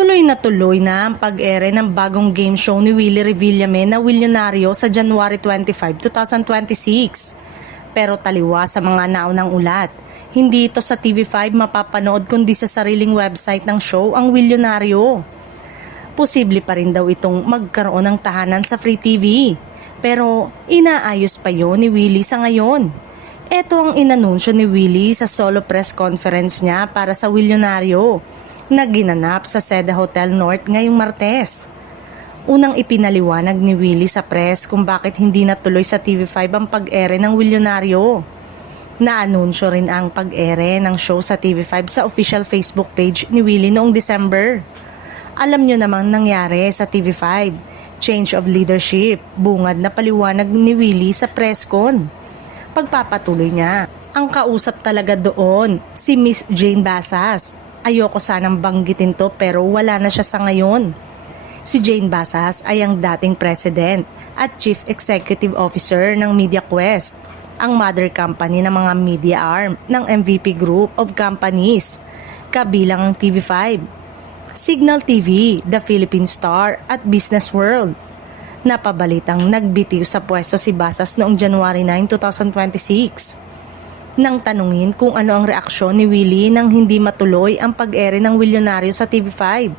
Tuloy na ang pag-ere ng bagong game show ni Willie Revillame na Willionario sa January 25, 2026. Pero taliwa sa mga naunang ulat, hindi ito sa TV5 mapapanood kundi sa sariling website ng show ang Willionario. Posible pa rin daw itong magkaroon ng tahanan sa Free TV. Pero inaayos pa yon ni Willie sa ngayon. Ito ang inanunsyo ni Willie sa solo press conference niya para sa Willionario na ginanap sa Seda Hotel North ngayong Martes. Unang ipinaliwanag ni Willie sa press kung bakit hindi natuloy sa TV5 ang pag-ere ng Willionario. Naanunsyo rin ang pag-ere ng show sa TV5 sa official Facebook page ni Willie noong December. Alam nyo namang nangyari sa TV5, change of leadership, bungad na paliwanag ni Willie sa press con. Pagpapatuloy niya, ang kausap talaga doon, si Miss Jane Basas. Ayoko sanang banggitin to pero wala na siya sa ngayon. Si Jane Basas ay ang dating president at chief executive officer ng MediaQuest, ang mother company ng mga media arm ng MVP Group of Companies, kabilang ang TV5, Signal TV, The Philippine Star at Business World. Napabalitang nagbitiw sa pwesto si Basas noong January 9, 2026. Nang tanungin kung ano ang reaksyon ni Willie nang hindi matuloy ang pag-ere ng Willionario sa TV5,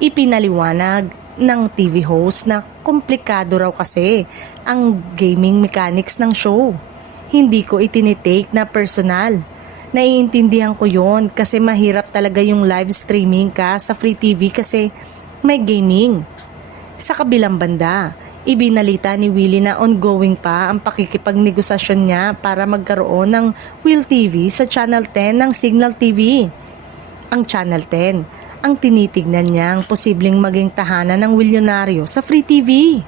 ipinaliwanag ng TV host na komplikado raw kasi ang gaming mechanics ng show. Hindi ko itinitake na personal. Naiintindihan ko yon kasi mahirap talaga yung live streaming ka sa Free TV kasi may gaming. Sa kabilang banda, ibinalita ni Willie na ongoing pa ang pakikipagnegosasyon niya para magkaroon ng Will TV sa Channel 10 ng Signal TV. Ang Channel 10 ang tinitignan niyang posibleng maging tahanan ng Willionario sa Free TV.